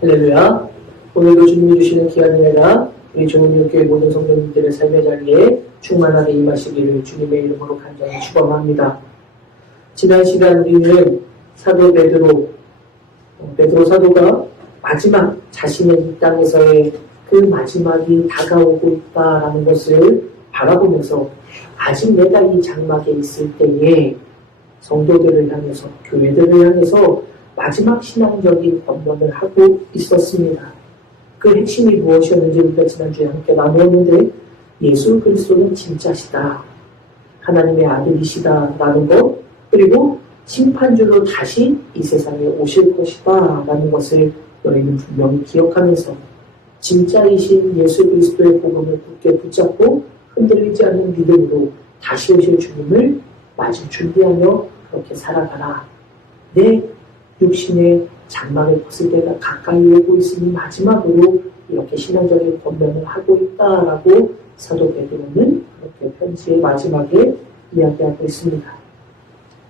할렐루야. 오늘도 주님이 주시는 귀한 은혜가 우리 종훈교회 모든 성도님들의 삶의 자리에 충만하게 임하시기를 주님의 이름으로 간절히 축원합니다. 지난 시간 우리는 사도 베드로 사도가 마지막 자신의 이 땅에서의 그 마지막이 다가오고 있다라는 것을 바라보면서 아직 내가 이 장막에 있을 때에 성도들을 향해서, 교회들을 향해서 마지막 신앙적인 권면을 하고 있었습니다. 그 핵심이 무엇이었는지 우리가 지난주에 함께 나누었는데, 예수 그리스도는 진짜시다, 하나님의 아들이시다라는 것, 그리고 심판주로 다시 이 세상에 오실 것이다 라는 것을 너희는 분명히 기억하면서 진짜이신 예수 그리스도의 복음을 굳게 붙잡고 흔들리지 않는 믿음으로 다시 오실 주님을 마주 준비하며 그렇게 살아가라. 내 육신의 장막을 벗을 때가 가까이 오고 있으니 마지막으로 이렇게 신앙적인 권면을 하고 있다라고 사도 베드로는 그렇게 편지의 마지막에 이야기하고 있습니다.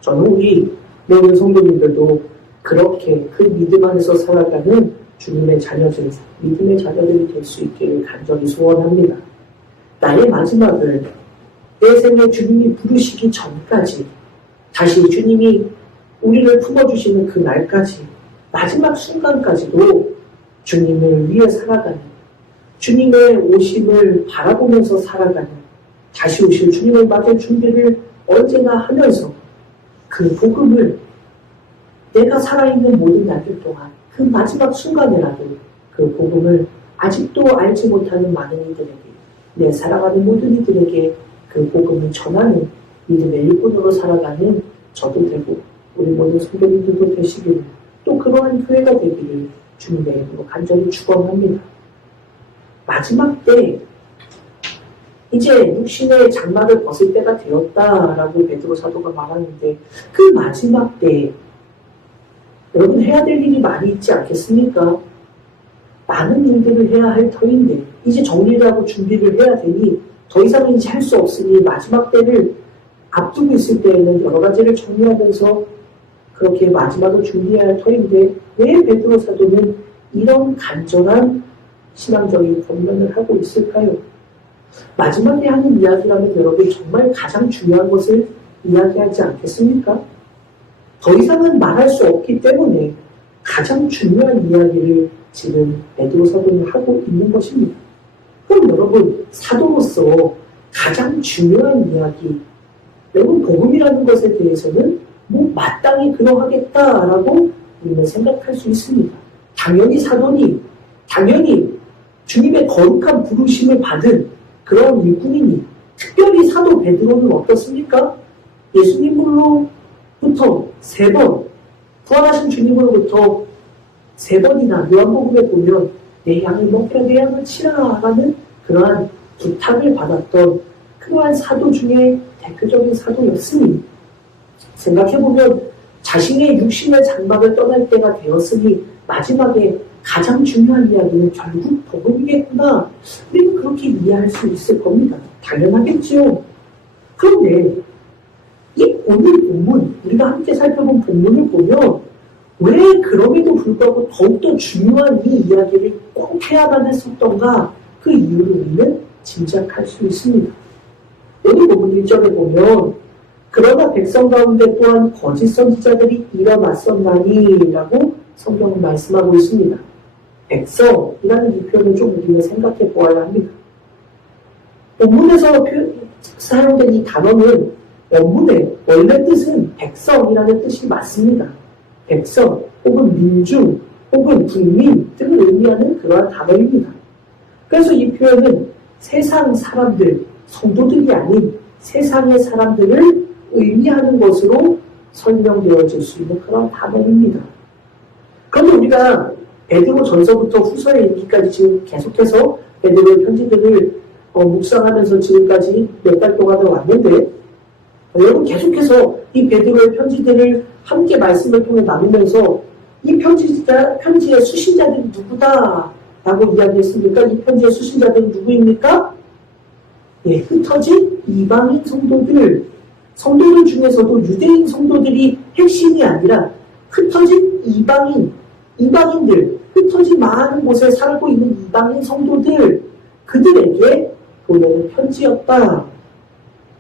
저는 우리 모든 성도님들도 그렇게 그 믿음 안에서 살아가는 주님의 자녀들, 믿음의 자녀들이 될 수 있기를 간절히 소원합니다. 나의 마지막을 내 생에 주님이 부르시기 전까지, 다시 주님이 우리를 품어주시는 그 날까지, 마지막 순간까지도 주님을 위해 살아가는, 주님의 오심을 바라보면서 살아가는, 다시 오실 주님을 맞을 준비를 언제나 하면서 그 복음을 내가 살아있는 모든 날들 동안 그 마지막 순간에라도 그 복음을 아직도 알지 못하는 많은 이들에게, 내 사랑하는 모든 이들에게 그 복음을 전하는 믿음의 일꾼으로 살아가는 저도 되고 우리 모든 성도님들도 되시기를, 또 그러한 교회가 되기를 주님의 이름으로 간절히 축원합니다. 마지막 때 이제 육신의 장막을 벗을 때가 되었다라고 베드로 사도가 말하는데, 그 마지막 때 여러분 해야 될 일이 많이 있지 않겠습니까? 많은 일들을 해야 할 터인데 이제 정리를 하고 준비를 해야 되니 더 이상 이제 할 수 없으니 마지막 때를 앞두고 있을 때에는 여러 가지를 정리하면서 그렇게 마지막을 준비해야 할 터인데, 왜 베드로 사도는 이런 간절한 신앙적인 권면을 하고 있을까요? 마지막에 하는 이야기라면 여러분 정말 가장 중요한 것을 이야기하지 않겠습니까? 더 이상은 말할 수 없기 때문에 가장 중요한 이야기를 지금 베드로 사도는 하고 있는 것입니다. 그럼 여러분, 사도로서 가장 중요한 이야기, 여러분 복음이라는 것에 대해서는 마땅히 그러하겠다라고 우리는 생각할 수 있습니다. 당연히 사도니, 당연히 주님의 거룩한 부르심을 받은 그런 일꾼이니, 특별히 사도 베드로는 어떻습니까? 예수님으로부터 3번, 부활하신 주님으로부터 3번이나 요한복음에 보면 내 양을 먹이라, 내 양을 치라라는 그러한 부탁을 받았던 그러한 사도 중에 대표적인 사도였으니, 생각해보면 자신의 육신의 장막을 떠날 때가 되었으니 마지막에 가장 중요한 이야기는 결국 복음이겠구나, 우리는 그렇게 이해할 수 있을 겁니다. 당연하겠지요. 그런데 이 오늘 본문, 우리가 함께 살펴본 본문을 보면 왜 그럼에도 불구하고 더욱더 중요한 이 이야기를 꼭 해야만 했었던가, 그 이유를 우리는 짐작할 수 있습니다. 여기 본문 1절에 보면 그러나 백성 가운데 또한 거짓 선지자들이 일어났었나니 라고 성경은 말씀하고 있습니다. 백성이라는 이 표현을 좀 우리가 생각해 보아야 합니다. 본문에서 사용된 이 단어는 원문의 원래 뜻은 백성이라는 뜻이 맞습니다. 백성 혹은 민중 혹은 국민 등을 의미하는 그러한 단어입니다. 그래서 이 표현은 세상 사람들, 성도들이 아닌 세상의 사람들을 의미하는 것으로 설명되어질 수 있는 그런 단어입니다. 그런데 우리가 베드로 전서부터 후서에 이르기까지 지금 계속해서 베드로의 편지들을 묵상하면서 지금까지 몇 달 동안을 왔는데, 여러분 계속해서 이 베드로의 편지들을 함께 말씀을 통해 나누면서 이 편지의 수신자들이 누구다 라고 이야기했습니까? 이 편지의 수신자들은 누구입니까? 네, 흩어진 이방인 성도들 중에서도 유대인 성도들이 핵심이 아니라 흩어진 이방인들, 흩어진 많은 곳에 살고 있는 이방인 성도들, 그들에게 보내는 편지였다.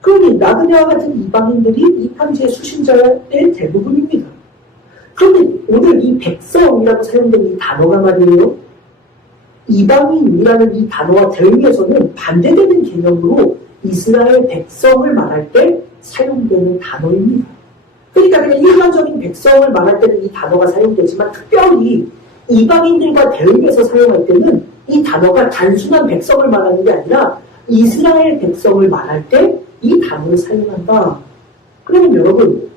그러니 나그네와 같은 이방인들이 이 편지의 수신자의 대부분입니다. 그런데 오늘 이 백성이라고 사용된 이 단어가 말이에요. 이방인이라는 이 단어와 대응에서는 반대되는 개념으로 이스라엘 백성을 말할 때 사용되는 단어입니다. 그러니까 그냥 일반적인 백성을 말할 때는 이 단어가 사용되지만 특별히 이방인들과 대응해서 사용할 때는 이 단어가 단순한 백성을 말하는 게 아니라 이스라엘 백성을 말할 때 이 단어를 사용한다. 그러면 여러분,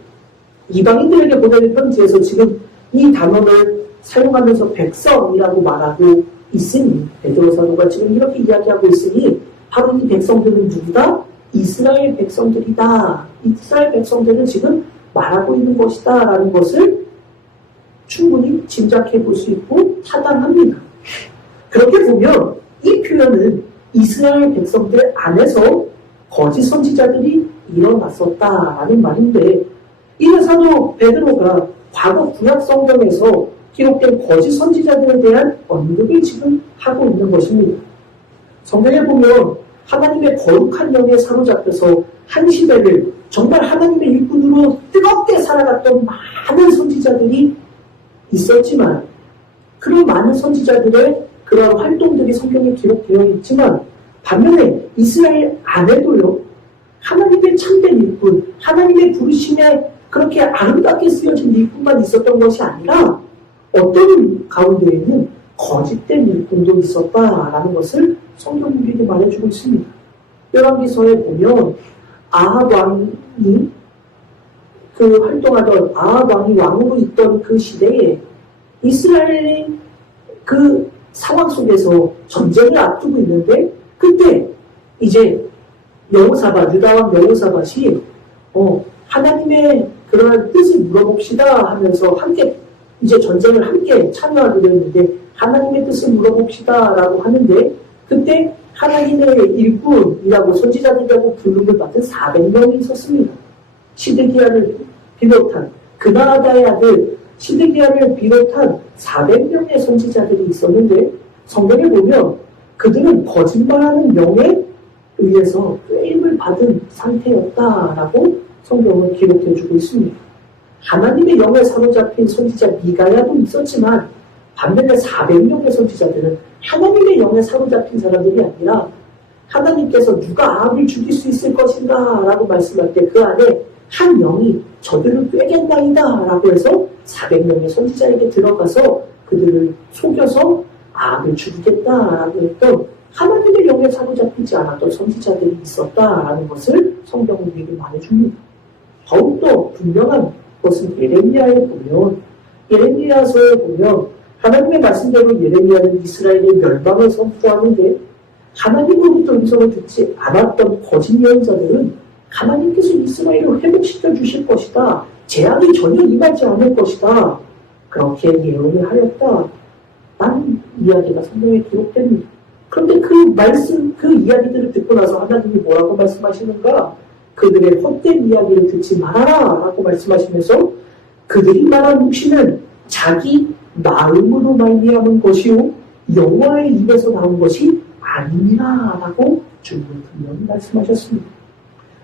이방인들에게 보내는 편지에서 지금 이 단어를 사용하면서 백성이라고 말하고 있으니, 베드로 사도가 지금 이렇게 이야기하고 있으니 바로 이 백성들은 누구다? 이스라엘 백성들이다. 이스라엘 백성들은 지금 말하고 있는 것이다 라는 것을 충분히 짐작해 볼 수 있고 타당합니다. 그렇게 보면 이 표현은 이스라엘 백성들 안에서 거짓 선지자들이 일어났었다라는 말인데, 이는 사도 베드로가 과거 구약 성경에서 기록된 거짓 선지자들에 대한 언급을 지금 하고 있는 것입니다. 성경에 보면 하나님의 거룩한 영에 사로잡혀서 한 시대를 정말 하나님의 일꾼으로 뜨겁게 살아갔던 많은 선지자들이 있었지만, 그런 많은 선지자들의 그런 활동들이 성경에 기록되어 있지만, 반면에 이스라엘 안에도요, 하나님의 참된 일꾼, 하나님의 부르심에 그렇게 아름답게 쓰여진 일꾼만 있었던 것이 아니라 어떤 가운데에는 거짓된 일꾼도 있었다라는 것을 성경 우리에게 말해주고 있습니다. 열왕기서에 보면 아합 왕이 활동하던 아합 왕이 왕으로 있던 그 시대에 이스라엘의 그 상황 속에서 전쟁을 앞두고 있는데, 그때 이제 여호사밧, 유다왕 여호사밧이 하나님의 그러한 뜻을 물어봅시다 하면서 함께 이제 전쟁을 함께 참여하기로 했는데, 하나님의 뜻을 물어봅시다 라고 하는데, 그때 하나님의 일꾼이라고 선지자들이라고 부름을 받은 400명이 있었습니다. 시드기야를 비롯한 그나다의 아들 시드기야를 비롯한 400명의 선지자들이 있었는데, 성경에 보면 그들은 거짓말하는 영에 의해서 꾀임을 받은 상태였다라고 성경은 기록해주고 있습니다. 하나님의 영에 사로잡힌 선지자 미가야도 있었지만, 반면에 400명의 선지자들은 하나님의 영에 사로잡힌 사람들이 아니라 하나님께서 누가 아합을 죽일 수 있을 것인가 라고 말씀할 때 그 안에 한 영이 저들을 꾀겠나이다 라고 해서 400명의 선지자에게 들어가서 그들을 속여서 아합을 죽이겠다라고 했던 하나님의 영에 사로잡히지 않았던 선지자들이 있었다라는 것을 성경은 우리에게 말해줍니다. 더욱더 분명한 것은 예레미야에 보면, 예레미야서에 보면 하나님의 말씀대로 예레미야는 이스라엘의 멸망을 선포하는데, 하나님으로부터 음성을 듣지 않았던 거짓 예언자들은 하나님께서 이스라엘을 회복시켜 주실 것이다, 재앙이 전혀 임하지 않을 것이다, 그렇게 예언을 하였다 라는 이야기가 성경에 기록됩니다. 그런데 그 말씀, 그 이야기들을 듣고 나서 하나님이 뭐라고 말씀하시는가? 그들의 헛된 이야기를 듣지 말아라 라고 말씀하시면서, 그들이 말한 묵시는 자기 마음으로 말미암은 것이요 여호와의 입에서 나온 것이 아니니라 라고 주님은 분명히 말씀하셨습니다.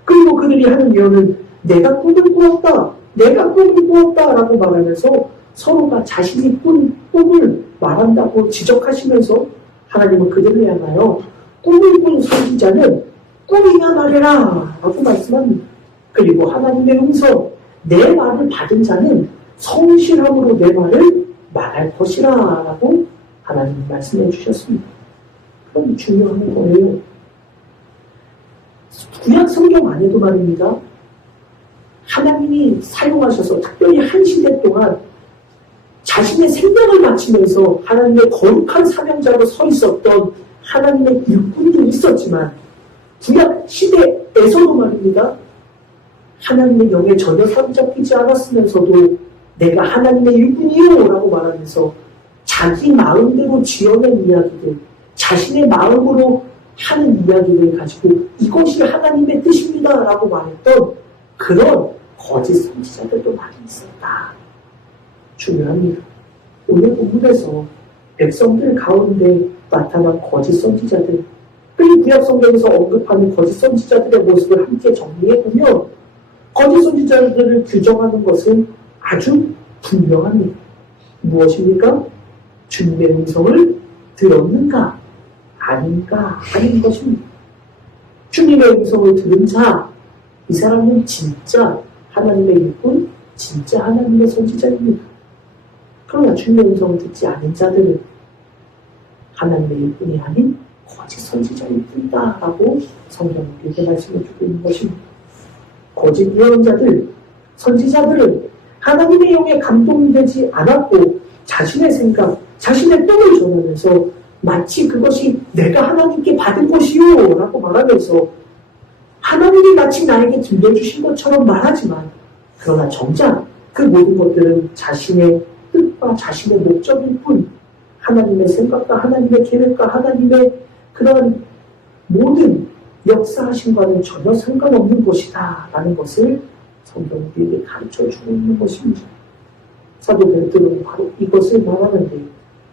그리고 그들이 하는 예언은 내가 꿈을 꾸었다, 내가 꿈을 꾸었다 라고 말하면서 서로가 자신이 꾼 꿈을 말한다고 지적하시면서, 하나님은 그들을 향하여 꿈을 꾼 선지자는 꿈이나 말해라 라고 말씀합니다. 그리고 하나님의 음성, 내 말을 받은 자는 성실함으로 내 말을 말할 것이라 라고 하나님이 말씀해 주셨습니다. 그럼 중요한 거예요. 구약 성경 안에도 말입니다. 하나님이 사용하셔서 특별히 한 시대 동안 자신의 생명을 바치면서 하나님의 거룩한 사명자로 서 있었던 하나님의 일꾼도 있었지만, 구약 시대에서도 말입니다. 하나님의 영에 전혀 사로잡히지 않았으면서도 내가 하나님의 일꾼이요 라고 말하면서 자기 마음대로 지어낸 이야기들, 자신의 마음으로 하는 이야기를 가지고 이것이 하나님의 뜻입니다 라고 말했던 그런 거짓 선지자들도 많이 있었다. 중요합니다. 오늘 본문에서 백성들 가운데 나타난 거짓 선지자들, 그리고 구약 성경에서 언급하는 거짓 선지자들의 모습을 함께 정리해보면 거짓 선지자들을 규정하는 것은 아주 분명합니다. 무엇입니까? 주님의 음성을 들었는가? 아닌가? 하는 것입니다. 주님의 음성을 들은 자, 이 사람은 진짜 하나님의 일꾼, 진짜 하나님의 선지자입니다. 그러나 주님의 음성을 듣지 않은 자들은 하나님의 일꾼이 아닌 거짓 선지자일 뿐이다라고 성경은 이렇게 말씀해주고 있는 것입니다. 거짓 예언자들, 선지자들은 하나님의 영에 감동되지 않았고 자신의 생각, 자신의 꿈을 전하면서 마치 그것이 내가 하나님께 받은 것이요 라고 말하면서 하나님이 마치 나에게 들려주신 것처럼 말하지만 그러나 정작 그 모든 것들은 자신의 뜻과 자신의 목적일 뿐 하나님의 생각과 하나님의 계획과 하나님의 그런 모든 역사하심과는 전혀 상관없는 것이다 라는 것을 성경은 우리에게 가르쳐주고 있는 것입니다. 사도 베드로는 바로 이것을 말하는데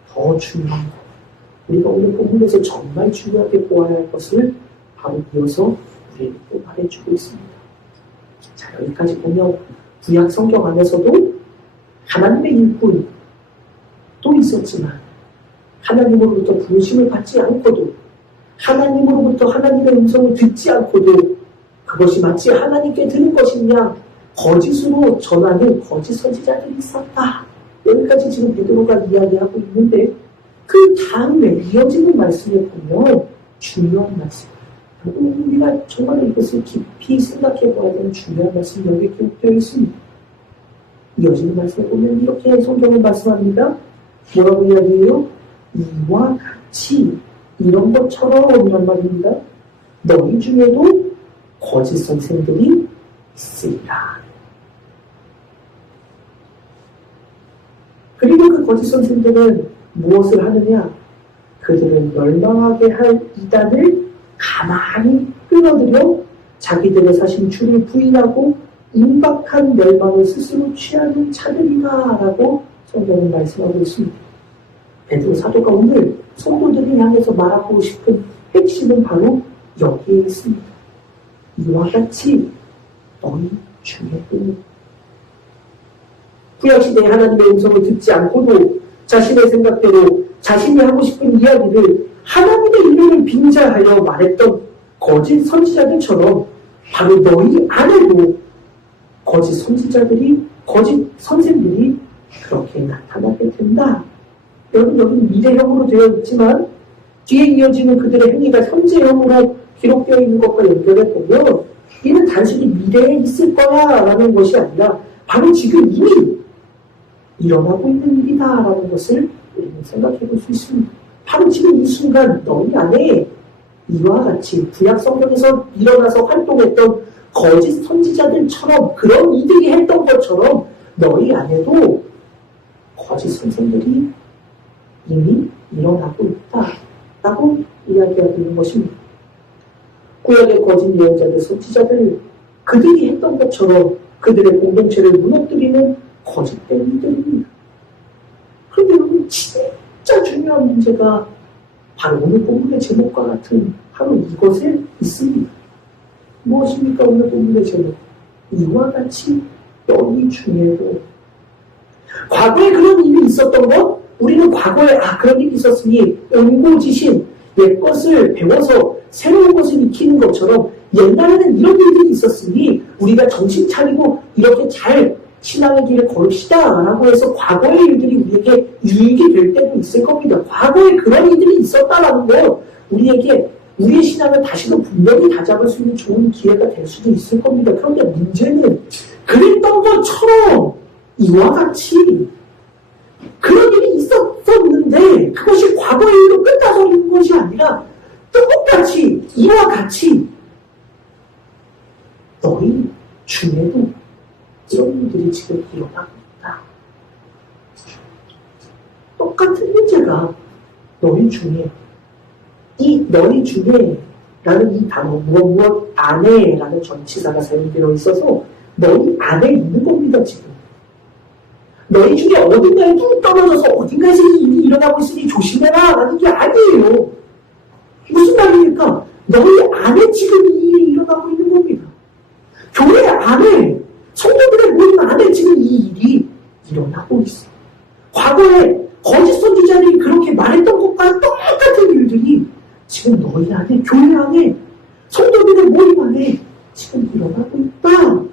더 중요한 것, 우리가 오늘 본문에서 정말 중요하게 보아야 할 것을 바로 이어서 우리에게 또 말해주고 있습니다. 자, 여기까지 보면 구약 성경 안에서도 하나님의 일꾼 또 있었지만 하나님으로부터 부르심을 받지 않고도 하나님으로부터 하나님의 음성을 듣지 않고도 그것이 마치 하나님께 들은 것이냐 거짓으로 전하는 거짓 선지자들이 있었다. 여기까지 지금 베드로가 이야기하고 있는데 그 다음에 이어지는 말씀에 보면 중요한 말씀, 우리가 정말 이것을 깊이 생각해 봐야 되는 중요한 말씀이 여기 기록되어 있습니다. 이어지는 말씀에 보면 이렇게 성경은 말씀합니다. 뭐라고 이야기해요? 이와 같이 이런 것처럼 이란 말입니다. 너희 중에도 거짓 선생들이 있으리라. 그리고 그 거짓 선생들은 무엇을 하느냐? 그들은 멸망하게 할 이단을 가만히 끌어들여 자기들의 사신 주를 부인하고 임박한 멸망을 스스로 취하는 자들이다 라고 성경은 말씀하고 있습니다. 베드로 사도가 오늘 성도들을 향해서 말하고 싶은 핵심은 바로 여기에 있습니다. 이와 같이 너희 중에도 구약시대에 하나님의 음성을 듣지 않고도 자신의 생각대로 자신이 하고 싶은 이야기를 하나님의 이름을 빙자하여 말했던 거짓 선지자들처럼 바로 너희 안에도 거짓 선지자들이, 거짓 선생들이 그렇게 나타나게 된다. 여러분, 여기 미래형으로 되어 있지만 뒤에 이어지는 그들의 행위가 현재형으로 기록되어 있는 것과 연결해 보면 이는 단순히 미래에 있을 거야 라는 것이 아니라 바로 지금 이미 일어나고 있는 일이다 라는 것을 우리는 생각해 볼 수 있습니다. 바로 지금 이 순간 너희 안에 이와 같이 구약 성경에서 일어나서 활동했던 거짓 선지자들처럼 그런 이들이 했던 것처럼 너희 안에도 거짓 선생들이 이미 일어나고 있다라고 이야기하고 있는 것입니다. 구약의 거짓 예언자들, 선지자들 그들이 했던 것처럼 그들의 공동체를 무너뜨리는 거짓된 이들입니다. 그런데 여러분 진짜 중요한 문제가 바로 오늘 본문의 제목과 같은 바로 이것에 있습니다. 무엇입니까? 오늘 본문의 제목. 이와 같이 너희 중에도 과거에 그런 일이 있었던 것 우리는 과거에 그런 일이 있었으니 옹고지신 옛것을 배워서 새로운 것을 익히는 것처럼 옛날에는 이런 일들이 있었으니 우리가 정신 차리고 이렇게 잘 신앙의 길을 걸읍시다 라고 해서 과거의 일들이 우리에게 유익이 될 때도 있을 겁니다. 과거에 그런 일들이 있었다라는 건 우리에게 우리의 신앙을 다시금 분명히 다잡을 수 있는 좋은 기회가 될 수도 있을 겁니다. 그런데 문제는 그랬던 것처럼 이와 같이 그런 일이 있었는데 그것이 과거의 일로 끝나서 있는 것이 아니라 똑같이 이와 같이 너희 중에도 이런 일들이 지금 일어나고 있다. 똑같은 문제가 너희 중에 이 너희 중에 라는 이 단어 무엇 안에 라는 전치사가 사용되어 있어서 너희 안에 있는 겁니다. 지금 너희 중에 어딘가에 뚝 떨어져서 어딘가에서 일이 일어나고 있으니 조심해라 라는 게 아니에요. 무슨 말입니까? 너희 안에 지금 이 일이 일어나고 있는 겁니다. 교회 안에, 성도들의 모임 안에 지금 이 일이 일어나고 있어. 과거에 거짓 선지자들이 그렇게 말했던 것과 똑같은 일들이 지금 너희 안에, 교회 안에, 성도들의 모임 안에 지금 일어나고 있다.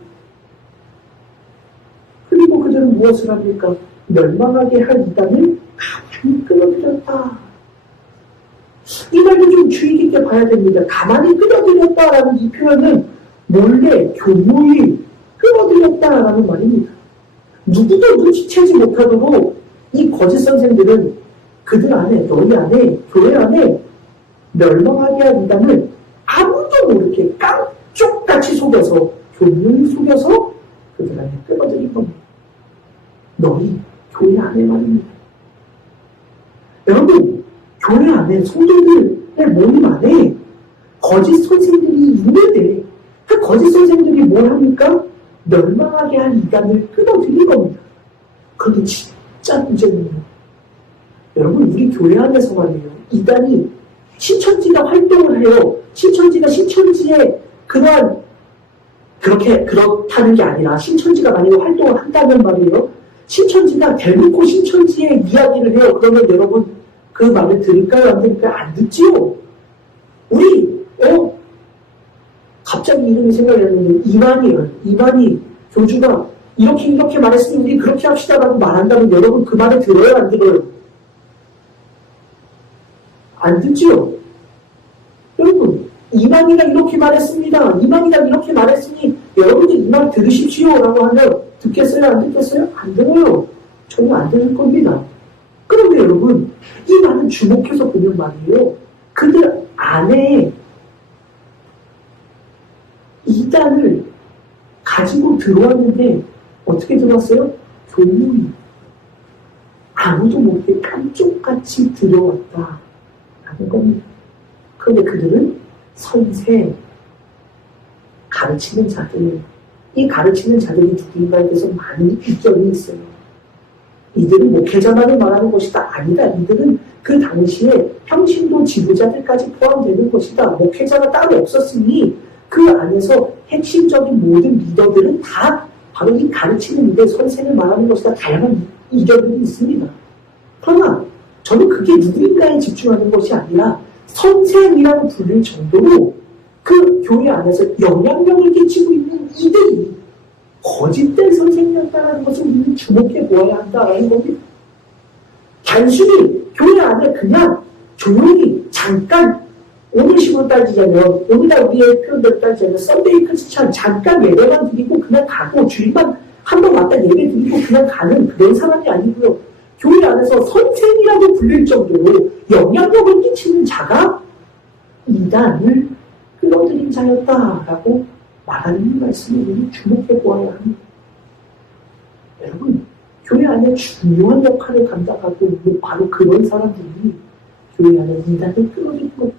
그리고 그들은 무엇을 합니까? 멸망하게 할 이단을 가만히 끌어들였다. 이 말도 좀 주의 깊게 봐야 됩니다. 가만히 끌어들였다라는 이 표현은 몰래 교묘히 끌어들였다라는 말입니다. 누구도 눈치채지 못하도록 이 거짓 선생들은 그들 안에, 너희 안에, 교회 안에 멸망하게 할 이단을 아무도 모르게 깜쪽같이 속여서, 교묘히 속여서 그들 안에 끌어들인 겁니다. 너희 교회 안에 말입니다. 여러분, 교회 안에, 성도들의 모임 안에 거짓 선생들이 있는데 그 거짓 선생들이 뭘 합니까? 멸망하게 한 이단을 끌어들인 겁니다. 그런데 진짜 문제는요. 여러분, 우리 교회 안에서 말이에요. 이단이 신천지가 활동을 해요. 신천지가 신천지에 그렇다는 게 아니라 신천지가 만약에 활동을 한다면 말이에요. 신천지가 대놓고 신천지의 이야기를 해요. 그러면 여러분 그 말을 들을까요? 안 들을까요? 안 듣지요. 우리 갑자기 이름이 생각이 나는데 이만희 교주가 이렇게 말했으니 우리 그렇게 합시다라고 말한다면 여러분 그 말을 들어요? 안 들어요? 안 듣지요. 여러분 이만희가 이렇게 말했습니다. 이만희가 이렇게 말했으니 여러분들 이 말 들으십시오 라고 하면 듣겠어요? 안 듣겠어요? 안 들어요. 전혀 안 들을 겁니다. 그런데 여러분 이 말은 주목해서 보면 말이에요. 그들 안에 이단을 가지고 들어왔는데 어떻게 들어왔어요? 교묘히 아무도 모르게 깜쪽같이 들어왔다 라는 겁니다. 그런데 그들은 선생, 가르치는 자들, 이 가르치는 자들이 누구인가에 대해서 많은 입견이 있어요. 이들은 목회자만을 말하는 것이다. 아니다. 이들은 그 당시에 평신도 지도자들까지 포함되는 것이다. 목회자가 따로 없었으니 그 안에서 핵심적인 모든 리더들은 다 바로 이 가르치는 이들 선생을 말하는 것이다. 다양한 이견들이 있습니다. 그러나 저는 그게 누구인가에 집중하는 것이 아니라 선생이라고 부를 정도로 그 교회 안에서 영향력을 끼치고 있는 이들이 거짓된 선생이었다는 것을 우리는 주목해 보아야 한다는 겁니다. 단순히 교회 안에 그냥 조용히 잠깐 오늘식으로 따지자면 오늘날 우리의 표현대로 따지자면 썬데이 크리스찬 잠깐 예배만 드리고 그냥 가고 주일만 한번 왔다 예배 드리고 그냥 가는 그런 사람이 아니고요. 교회 안에서 선생이라고 불릴 정도로 영향력을 끼치는 자가 이단을 끌어들인 자였다라고 말하는 말씀을 우리 주목해 보아야 합니다. 여러분, 교회 안에 중요한 역할을 감당하고 있는 바로 그런 사람들이 교회 안에 이단을 끌어들인 것.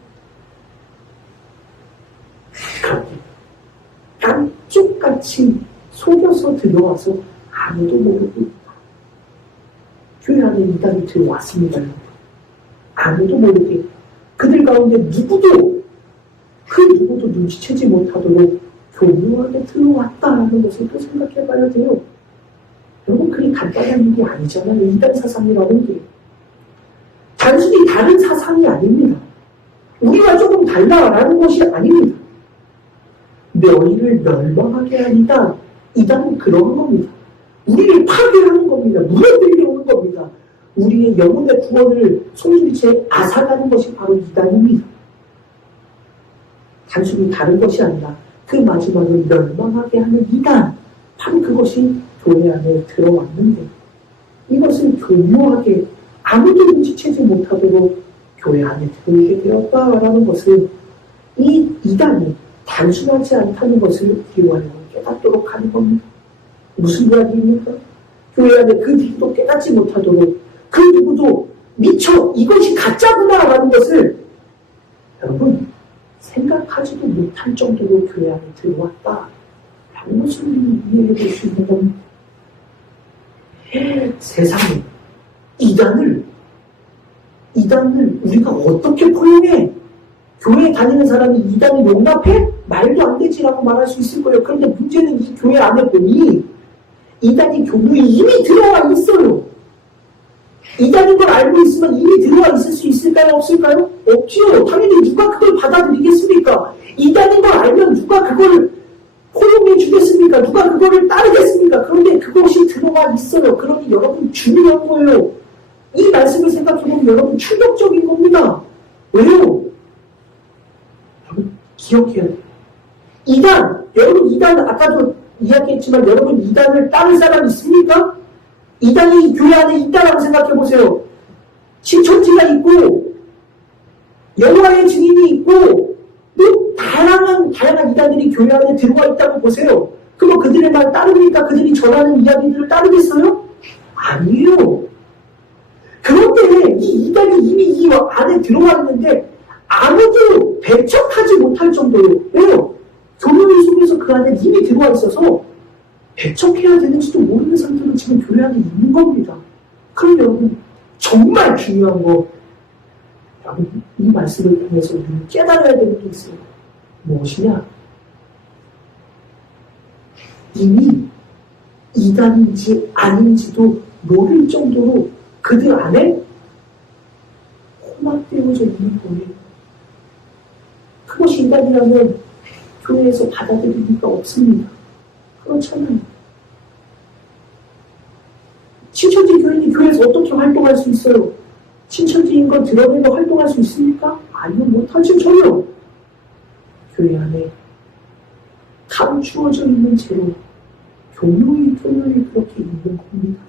그런데 깜쪽같이 속여서 들어와서 아무도 모르고 있다. 교회 안에 이단이 들어왔습니다. 아무도 모르게 그들 가운데 누구도 눈치채지 못하도록 교묘하게 들어왔다라는 것을 또 생각해 봐야 돼요. 여러분 그리 간단한 일이 아니잖아요. 이단 사상이라는 게. 단순히 다른 사상이 아닙니다. 우리가 조금 달라라는 것이 아닙니다. 너희를 멸망하게 하니까 이단은 그런 겁니다. 우리를 파괴하는 겁니다. 무너뜨리려 오는 겁니다. 우리의 영혼의 구원을 송두리째 앗아가는 것이 바로 이단입니다. 단순히 다른 것이 아니라 그 마지막을 멸망하게 하는 이단, 바로 그것이 교회 안에 들어왔는데 이것을 교묘하게 아무도 눈치채지 못하도록 교회 안에 들어오게 되었다라는 것을 이 이단이 단순하지 않다는 것을 우리와 깨닫도록 하는 겁니다. 무슨 이야기입니까? 교회 안에 그 누구도 깨닫지 못하도록 그 누구도 미처 이것이 가짜구나라는 것을 여러분 생각하지도 못할 정도로 교회 안에 들어왔다 라는 것을 이해해 볼 수 있는 겁니다. 세상에 이단을 이단을 우리가 어떻게 포용해? 교회에 다니는 사람이 이단을 용납해? 말도 안 되지라고 말할 수 있을 거예요. 그런데 문제는 이 교회 안에 보니 이단이 교회에 이미 들어와 있어요. 이단인 걸 알고 있으면 이미 들어와 있을 수 있을까요? 없을까요? 없지요. 당연히 누가 그걸 받아들이겠습니까? 이단인 걸 알면 누가 그걸 포용해 주겠습니까? 누가 그거를 따르겠습니까? 그런데 그것이 들어와 있어요. 그러니 여러분 중요한 거예요. 이 말씀을 생각해보면 여러분 충격적인 겁니다. 왜요? 여러분 기억해야 돼요. 이단, 여러분 이단 아까도 이야기했지만 여러분 이단을 따를 사람 있습니까? 이단이 교회 안에 있다라고 생각해보세요. 신천지가 있고 여호와의 증인이 있고 또 다양한 이단들이 교회 안에 들어와 있다고 보세요. 그럼 그들의 말 따르니까 그들이 전하는 이야기들을 따르겠어요? 아니에요. 그런데 이 이단이 이미 이 안에 들어와 있는데 아무도 배척하지 못할 정도로 왜요? 교회 속에서 그 안에 이미 들어와 있어서 배척해야 되는지도 모르는 사람들은 지금 교회 안에 있는 겁니다. 그럼 여러분 정말 중요한 거 여러분 이 말씀을 통해서 우리는 깨달아야 되는 게 있어요. 무엇이냐? 이미 이단인지 아닌지도 모를 정도로 그들 안에 혼합되어져 있는 거예요. 그것이 이단이라면 교회에서 받아들일 리가 없습니다. 그렇잖아요. 신천지 교인이 교회에서 어떻게 활동할 수 있어요? 신천지인 걸 드러내고 활동할 수 있습니까? 아니요, 못하죠, 전혀. 교회 안에 감추어져 있는 채로 교묘히 그렇게 있는 겁니다.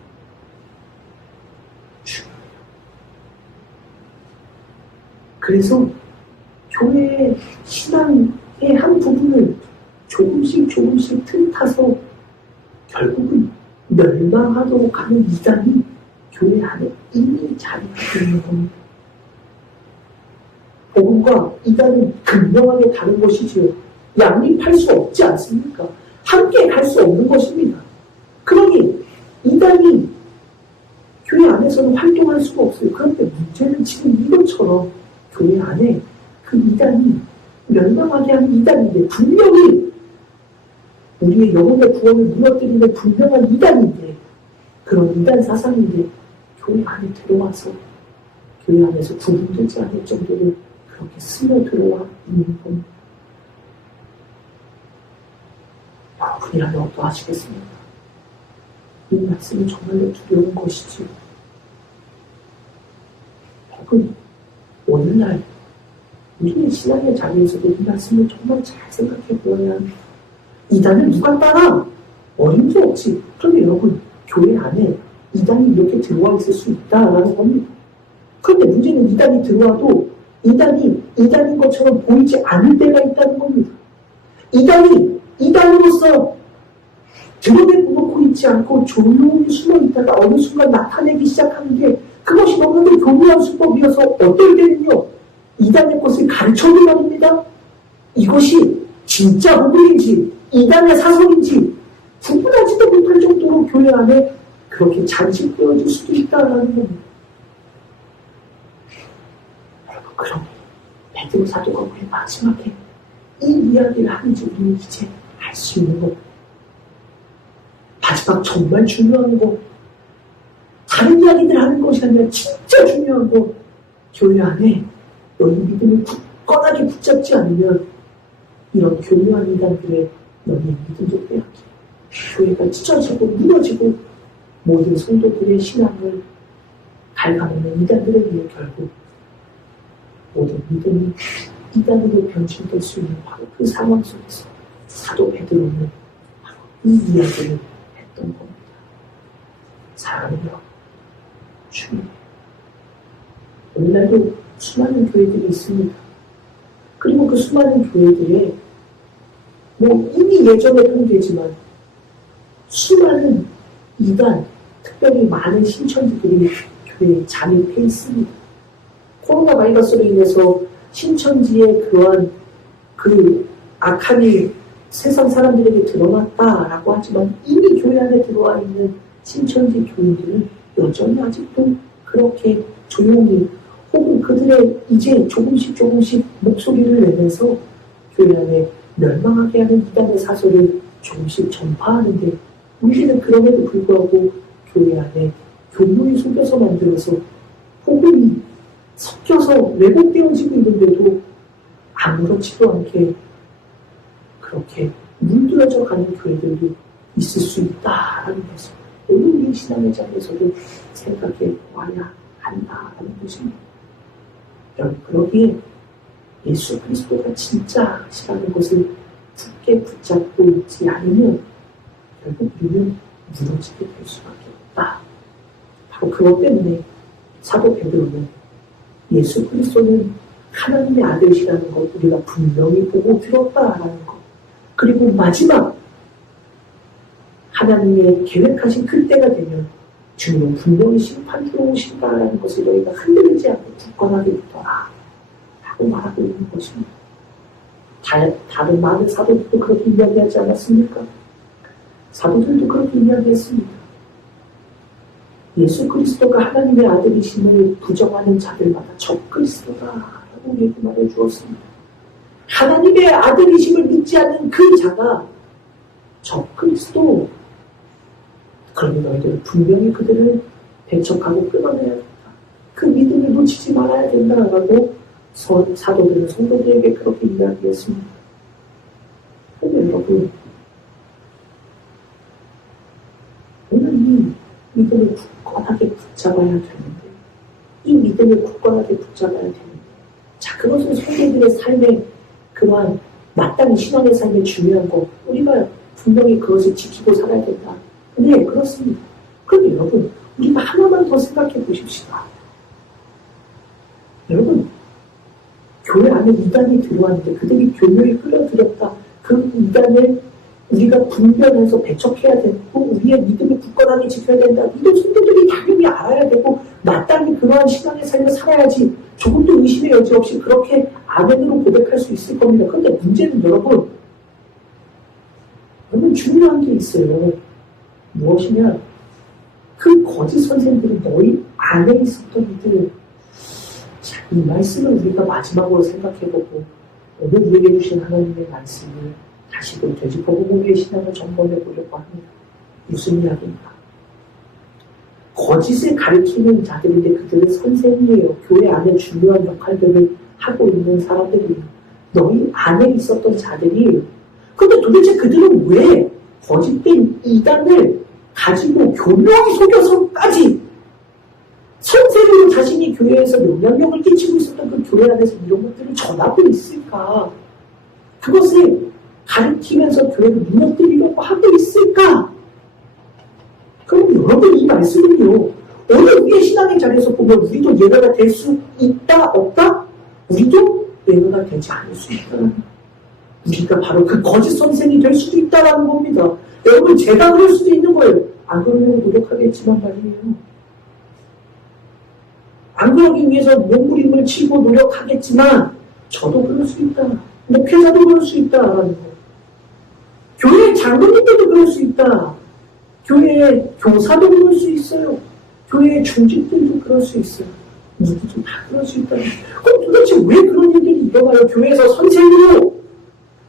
그래서 교회의 신앙의 한 부분을 조금씩 틈타서 결국은 멸망하도록 하는 이단이 교회 안에 이미 자리하고 있는 겁니다. 복음과 이단은 극명하게 다른 것이지요. 양립할 수 없지 않습니까? 함께 갈 수 없는 것입니다. 그러니 이단이 교회 안에서는 활동할 수가 없어요. 그런데 문제는 지금 이것처럼 교회 안에 그 이단이 멸망하게 하는 이단인데 분명히 우리의 영혼의 구원을 무너뜨리는 분명한 이단인데 그런 이단 사상인데 교회 안에 들어와서 교회 안에서 구분되지 않을 정도로 그렇게 스며 들어와 있는 겁니다. 여러분이라면 어떠하시겠습니까? 이 말씀은 정말로 두려운 것이지요. 여러분, 오늘날 우리의 신앙의 자리에서도 이 말씀을 정말 잘 생각해 보아야 합니다. 이단을 누가 따라? 어림도 없지. 그런데 여러분, 교회 안에 이단이 이렇게 들어와 있을 수 있다라는 겁니다. 그런데 문제는 이단이 들어와도 이단이 이단인 것처럼 보이지 않을 때가 있다는 겁니다. 이단이 이단으로서 드러내놓고 있지 않고 조용히 숨어 있다가 어느 순간 나타내기 시작하는 게 그것이 너무나도 교묘한 수법이어서 어떨 때는요 이단의 것을 가르쳐도 말입니다. 이것이 진짜 복음인지 이단의 사설인지 구분하지도 못할 정도로 교회 안에 그렇게 잠식되어질 수도 있다라는 겁니다. 여러분, 그럼 베드로 사도가 우리 마지막에 이 이야기를 하는지 우리는 이제 알 수 있는 겁니다. 마지막 정말 중요한 거, 다른 이야기들 하는 것이 아니라 진짜 중요한 거, 교회 안에 너희 믿음을 굳건하게 붙잡지 않으면 이런 교묘한 이단들의 너희의 믿음도 빼앗겨 교회가 찢어지고 무너지고 모든 성도들의 신앙을 갉아먹는 이단들에 의해 결국 모든 믿음이 이단으로 변질될 수 있는 바로 그 상황 속에서 사도 베드로는 바로 이 이야기를 했던 겁니다. 사랑하는 여러분, 주님, 오늘날도 수많은 교회들이 있습니다. 그리고 그 수많은 교회들에 이미 예전에 통계지만 수많은 이단, 특별히 많은 신천지들이 교회에 잠입해 있습니다. 코로나 바이러스로 인해서 신천지의 그러한 그 악함이 세상 사람들에게 드러났다라고 하지만 이미 교회 안에 들어와 있는 신천지 교인들은 여전히 아직도 그렇게 조용히 혹은 그들의 이제 조금씩 목소리를 내면서 교회 안에 멸망하게 하는 이단의 사설을 조금씩 전파하는데 우리는 그럼에도 불구하고 교회 안에 교묘히 속여서 만들어서 복음이 섞여서 왜곡되어지고 있는데도 아무렇지도 않게 그렇게 물들어져 가는 교회들도 있을 수 있다라는 것을 오늘 우리 신앙의 자리에서도 생각해 와야 한다라는 것입니다. 여러분, 그러기에 예수 그리스도가 진짜시라는 것을 굳게 붙잡고 있지 않으면 결국 우리는 무너지게 될 수밖에 없다. 바로 그것 때문에 사도 베드로는 예수 그리스도는 하나님의 아들이시라는 것 우리가 분명히 보고 들었다라는 것, 그리고 마지막 하나님의 계획하신 그때가 되면 주님은 분명히 심판 들어오신다라는 것을 너희가 흔들리지 않고 굳건하게 붙어라 라고 말하고 있는 것입니다. 다른 많은 사도들도 그렇게 이야기하지 않았습니까? 사도들도 그렇게 이야기했습니다. 예수 그리스도가 하나님의 아들이심을 부정하는 자들마다 적그리스도다라고 우리에게 말해주었습니다. 하나님의 아들이심을 믿지 않는 그 자가 적그리스도. 그러니 너희들은 분명히 그들을 배척하고 끊어내야 된다. 그 믿음을 놓치지 말아야 된다라고 사도들은 성도들에게 그렇게 이야기했습니다. 그런데 여러분, 오늘 이 믿음을 굳건하게 붙잡아야 되는데, 이 믿음을 굳건하게 붙잡아야 되는데, 자, 그것은 성도들의 삶에 그러한 마땅히 신앙의 삶에 중요한 거, 우리가 분명히 그것을 지키고 살아야 된다. 네, 그렇습니다. 그런데 여러분, 우리가 하나만 더 생각해 보십시다. 여러분, 교회 안에 이단이 들어왔는데 그들이 교회에 끌어들였다. 그 이단을 우리가 분별해서 배척해야 되고 우리의 믿음을 굳건하게 지켜야 된다. 이런 성도들이 당연히 알아야 되고 마땅히 그러한 신앙의 삶을 살아야지 조금도 의심의 여지 없이 그렇게 아멘으로 고백할 수 있을 겁니다. 그런데 문제는 여러분 중요한 게 있어요. 무엇이냐? 그 거짓 선생들은 너희 안에 있었던 이들. 자, 이 말씀을 우리가 마지막으로 생각해보고 오늘 우리에게 주신 하나님의 말씀을 다시금 되짚어보고 우리의 신앙을 점검해보려고 합니다. 무슨 이야기인가? 거짓을 가리키는 자들인데 그들은 선생이에요. 교회 안에 중요한 역할들을 하고 있는 사람들이에요. 너희 안에 있었던 자들이에요. 근데 도대체 그들은 왜 거짓된 이단을 가지고 교묘히 속여서까지 선생으로 자신이 교회에서 영향력을 끼치고 있었던 그 교회 안에서 이런 것들을 전하고 있을까? 그것을 가르치면서 교회를 무너뜨리려고 하고 있을까? 그럼 여러분 이 말씀은요, 오늘 우리의 신앙의 자리에서 보면 우리도 예배가 될 수 있다 없다? 우리도 예배가 되지 않을 수 있다. 우리가 바로 그 거짓 선생이 될 수도 있다라는 겁니다. 여러분, 제가 그럴 수도 있는 거예요. 안 그러려고 노력하겠지만 말이에요. 안 그러기 위해서 몸부림을 치고 노력하겠지만 저도 그럴 수 있다. 목회자도 그럴 수 있다라는 거. 교회 장로님들도 그럴 수 있다. 교회의 교사도 그럴 수 있어요. 교회의 중직들도 그럴 수 있어요. 누구도 다 그럴 수 있다. 그럼 도대체 왜 그런 일들이 일어나요? 교회에서 선생으로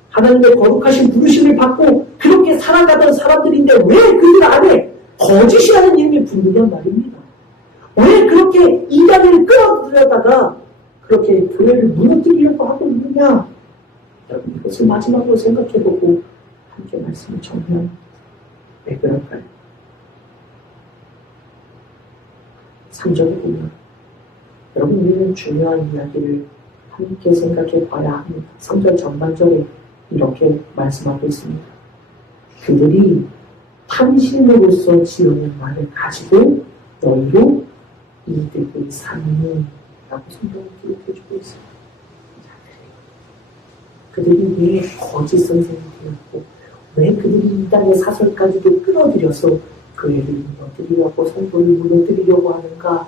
하나님의 거룩하신 부르심을 받고 그렇게 살아가던 사람들인데 왜 그들 안에 거짓이라는 이름이 붙느냐 말입니다. 왜 그렇게 이단을 끌어들여다가 그렇게 교회를 무너뜨리려고 하고 있느냐? 여러분, 이것을 마지막으로 생각해보고 함께 말씀을 정리합니다. 왜 그럴까요? 3절에 보면 여러분, 우리는 중요한 이야기를 함께 생각해 봐야 합니다. 3절 전반절에 이렇게 말씀하고 있습니다. 그들이 탐심으로써 지어낸 말을 가지고 너희로 이득을 삼니 라고 성경을 기록해주고 있습니다. 그들이 왜 거짓 선생이 되었고 왜 그들이 이단의 사설까지도 끌어들여서 교회를 무너뜨리려고 성도를 무너뜨리려고 하는가?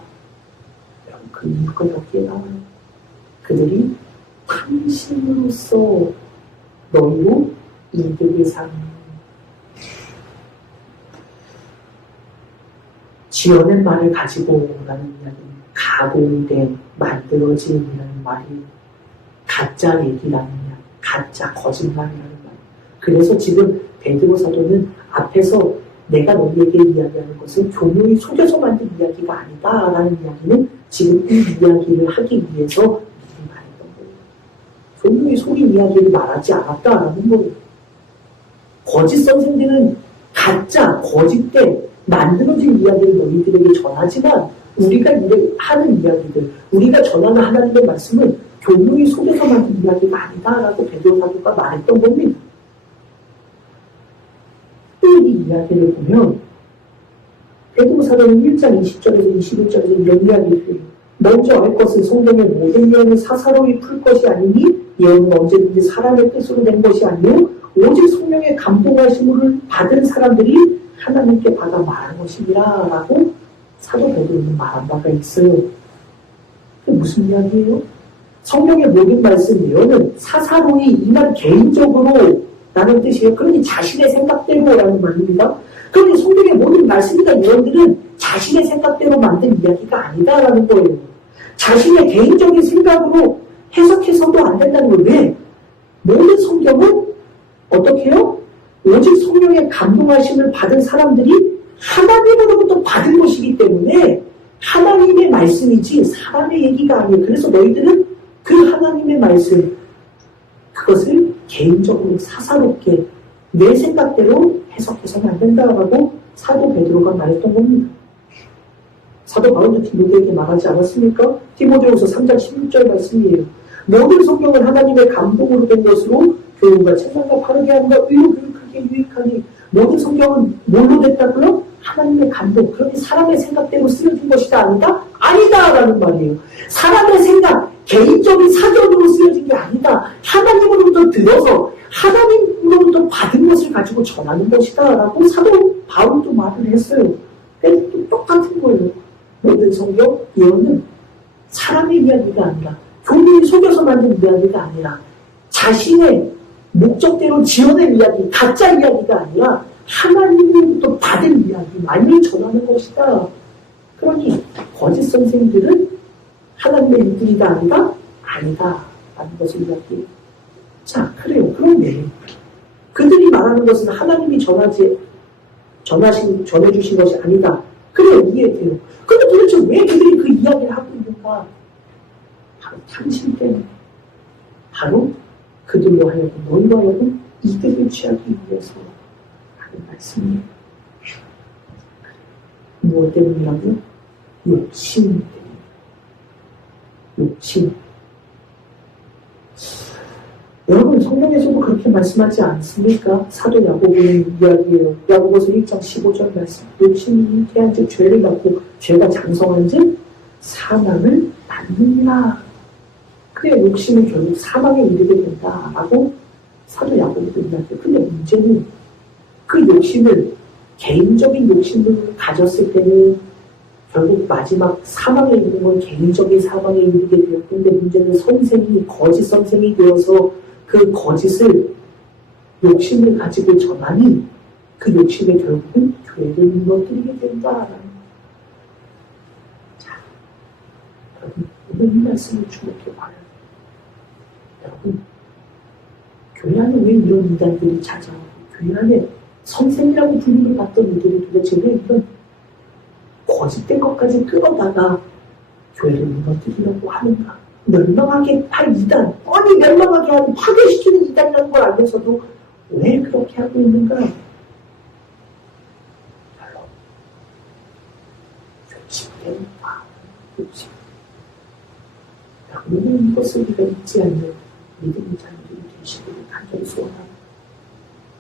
여러분, 그 이유가 여기에 나와요. 그들이 탐심으로써 너희로 이득을 삼니. 지어낸 말을 가지고 라는 이야기는 가공된 만들어진이라는 말이 가짜 얘기라는 말, 가짜 거짓말이라는 말. 그래서 지금 베드로 사도는 앞에서 내가 너희에게 이야기하는 것은 교묘히 속여서 만든 이야기가 아니다라는 이야기는 지금 이 이야기를 하기 위해서 미리 말했던 거예요. 교묘히 속인 이야기를 말하지 않았다라는 거예요. 거짓 선생들은 가짜, 거짓된, 만들어진 이야기를 너희들에게 전하지만 우리가 하는 이야기들, 우리가 전하는 하나님의 말씀은 교묘히 속여서 만든 이야기가 아니다라고 베드로 사도가 말했던 겁니다. 또 이 이야기를 보면 베드로 사도는 1장 20절에서 21절에서 이런 이야기를 해요. 먼저 할 것은 성경의 모든 예언을 사사로이 풀 것이 아니니 예언은 언제든지 사람의 뜻으로 낸 것이 아니요 오직 성령의 감동하심을 받은 사람들이 하나님께 받아 말한 것이니라 라고 사도 베드로는 말한 바가 있어요. 그게 무슨 이야기예요? 성경의 모든 말씀 예언은 사사로이 이 말 개인적으로 라는 뜻이에요. 그러니 자신의 생각대로라는 말입니다. 그런데 성경의 모든 말씀이나 예언들은 자신의 생각대로 만든 이야기가 아니다라는 거예요. 자신의 개인적인 생각으로 해석해서도 안 된다는 거예요. 왜? 모든 성경은 어떻게 해요? 오직 성령의 감동하심을 받은 사람들이 하나님으로부터 받은 것이기 때문에 하나님의 말씀이지 사람의 얘기가 아니에요. 그래서 너희들은 그 하나님의 말씀, 그것을 개인적으로 사사롭게 내 생각대로 해석해서는 안 된다라고 사도 베드로가 말했던 겁니다. 사도 바울도 디모데에게 말하지 않았습니까? 디모데후서 3장 16절 말씀이에요. 모든 성경은 하나님의 감동으로 된 것으로 교훈과 책망과 바르게 함과 의로 교육하기에 유익하니 모든 성경은 뭘로 됐다고요? 하나님의 감동. 그런데 사람의 생각대로 쓰여진 것이다 아니다? 아니다라는 말이에요. 사람의 생각, 개인적인 사견으로 쓰여진 게 아니다. 하나님으로부터 들어서 하나님으로부터 받은 것을 가지고 전하는 것이다 라고 사도 바울도 말을 했어요. 또 똑같은 거예요. 모든 성경 예언은 사람의 이야기가 아니라 교묘히 속여서 만든 이야기가 아니라 자신의 목적대로 지어낸 이야기, 가짜 이야기가 아니라 하나님으로부터 받은 이야기만을 전하는 것이다. 그러니 거짓 선생들은 하나님의 일들이다 아니다? 아니다 라는 것을 이야기해요. 자, 그래요. 그런데 그들이 말하는 것은 하나님이 전해주신 것이 아니다. 그래요. 이해돼요. 근데 도대체 왜 그들이 그 이야기를 하고 있는가? 바로 당신 때문에. 바로 그들로 하여금 너희와 하여금 이득을 취하기 위해서 하는 말씀이에요. 무엇 때문이라고? 욕심 때문에. 욕심. 여러분 성경에서도 그렇게 말씀하지 않습니까? 사도 야고보는 이야기예요. 야고보서 1장 15절 말씀. 욕심이 잉태한 즉 죄를 낳고 죄가 장성한 즉 사망을 낳느니라. 그래 욕심은 결국 사망에 이르게 된다라고 사도 야고보도 이야기해요. 근데 문제는 그 욕심을 개인적인 욕심을 가졌을 때는 결국 마지막 사망에 이르는 건 개인적인 사망에 이르게 되었고, 근데 문제는 선생이 거짓 선생이 되어서 그 거짓을 욕심을 가지고 전하니 그 욕심에 결국은 교회를 무너뜨리게 된다라는 거예요. 자, 여러분 오늘 이 말씀을 주목해봐요. 여러분 교회 안에 왜 이런 인간들이 찾아오고 교회 안에 선생이라고 불림을 받던 이들이 도대체 왜 이런 거짓된 것까지 끌어다가 교회를 무너뜨리려고 하는가? 멸망하게 할 이단, 뻔히 멸망하게 하는 파괴시키는 이단이라는 걸 알면서도 왜 그렇게 하고 있는가? 별로 욕심 때문이다. 욕심. 여러분은 이것을 우리가 잊지 않는 믿음의 자녀들이 되시기를 간절히 소원합니다.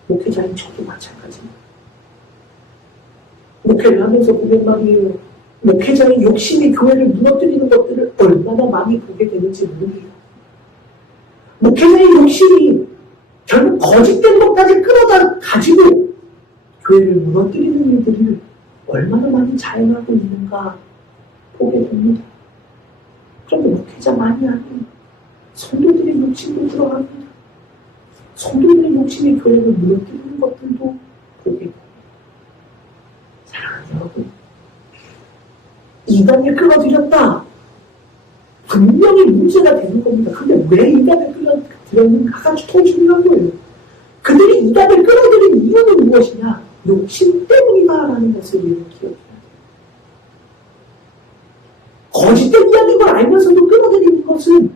목회자인 저도 마찬가지입니다. 목회를 하면서 보면 말이에요. 목회자의 욕심이 교회를 무너뜨리는 것들을 얼마나 많이 보게 되는지 모릅니다. 목회자의 욕심이 결국 거짓된 것까지 끌어다 가지고 교회를 무너뜨리는 일들을 얼마나 많이 자행하고 있는가 보게 됩니다. 그런데 목회자만이 아니에요. 성도들의 욕심도 들어갑니다. 성도들의 욕심이 교회를 무너뜨리는 것들도 보게 됩니다. 사랑하는 여러분, 이단을 끌어들였다. 분명히 문제가 되는 겁니다. 근데 왜 이단을 끌어들였는가 아주 더 중요한 거예요. 그들이 이단을 끌어들인 이유는 무엇이냐? 욕심 때문이다라는 것을 우리는 기억해야 돼요. 거짓된 이야기인 걸 알면서도 끌어들이는 것은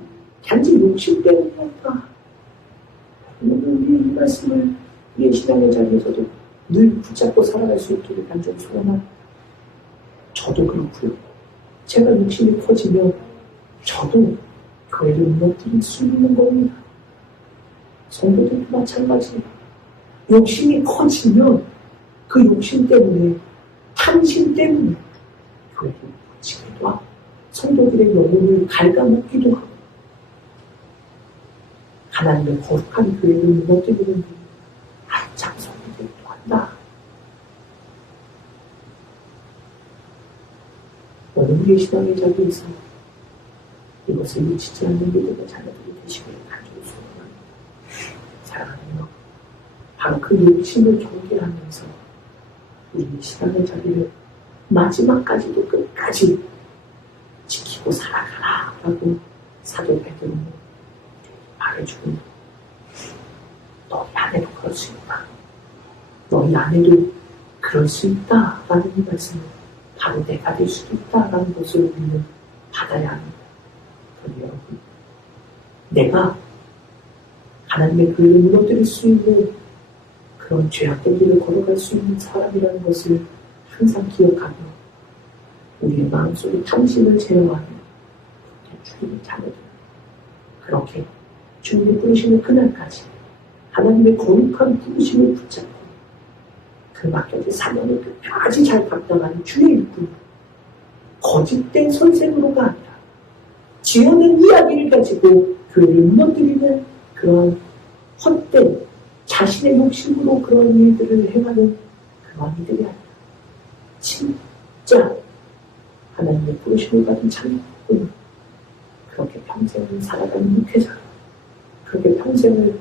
단지 욕심 때문이었다. 오늘 우리 이 말씀을 우리의 신앙의 자리에서도 늘 붙잡고 살아갈 수 있기를 간절히 소원합니다. 저도 그렇고요. 제가 욕심이 커지면 저도 교회를 무너뜨릴 수 있는 겁니다. 성도들도 마찬가지예요. 욕심이 커지면 그 욕심 때문에, 탐심 때문에 교회를 무너뜨리기도 하고 성도들의 영혼을 갉아먹기도 하고 하나님의 거룩한 교회를 무너뜨리는 앞장서게 되기도 한다. 오늘 우리의 신앙의 자리에서 이것을 놓치지 않는 믿음의 자녀들이 되시기를 간절히 소원합니다. 사랑하며 바로 그 욕심을 경계하면서 우리의 신앙의 자리를 마지막까지도 끝까지 지키고 살아가라 라고 사도 베드로는 말해주고 너희 안에도 그럴 수 있다. 너희 안에도 그럴 수 있다 라는 이 말씀을 바로 내가 될 수도 있다 라는 것을 우리는 받아야 합니다. 그럼 여러분, 내가 하나님의 교회를 무너뜨릴 수 있는 그런 죄악된 길을 걸어갈 수 있는 사람이라는 것을 항상 기억하며 우리의 마음속에 탐심을 제어하며 주님의 자녀들 그렇게 주님의 부르시는 그날까지 하나님의 거룩한 부르심을 붙잡고 그 맡겨진 사명을 끝까지 잘 감당하는 주의 일꾼, 거짓된 선생으로가 아니라 지어낸 이야기를 가지고 교회를 무너뜨리는 그런 헛된 자신의 욕심으로 그런 일들을 행하는 그런 이들이 아니라 진짜 하나님의 부르심을 받은 참꾼, 그렇게 평생을 살아가는 목회자, 그렇게 평생을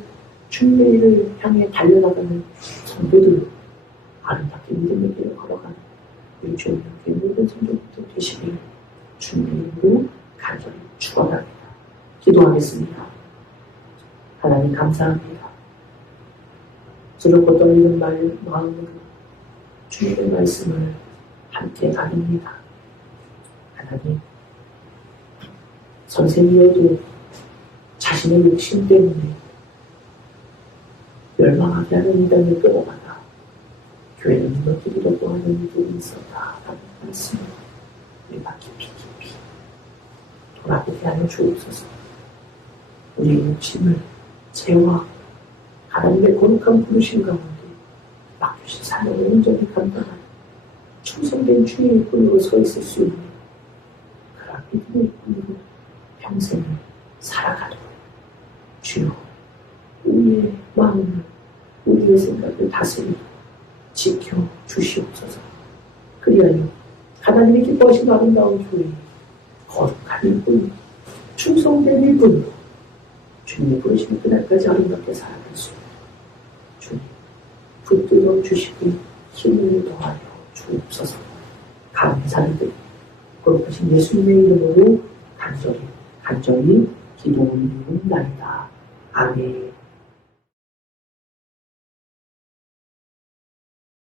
주님의 일을 향해 달려나가는 성도들, 아름답게 믿음의 길을 걸어가는 우리 주님의 모든 성도들 되시길 주님의 이름으로 간절히 축원합니다. 기도하겠습니다. 하나님 감사합니다. 두렵고 떨리는 마음으로 주님의 말씀을 함께 나눕니다. 하나님, 선생이어도 자신의 욕심 때문에 멸망하게 하는 이단을 끌어가다 교회를 무너뜨리려고 하는 이들이 있었다라는 말씀을 우리가 깊이 돌아보게 하여 주옵소서. 우리의 욕심을 제어하고 하나님의 거룩한 부르심 가운데 맡기신 사명을 온전히 감당하는 충성된 주의 일꾼으로 서 있을 수 있는 그런 믿음의 일꾼으로 평생을 살아가도록 주여 우리의 마음을 우리의 생각을 다스리고 지켜 주시옵소서. 그리하여 하나님의 기뻐하신 아름다운 교회 거룩한 일꾼, 충성된 일꾼으로 주님의 부르시는 그날까지 아름답게 살아갈 수 있도록 주님 붙들어 주시고 힘을 더하여 주옵소서. 감사를 드리고 거룩하신 예수님의 이름으로 간절히 기도 올리는 날이다. 아멘.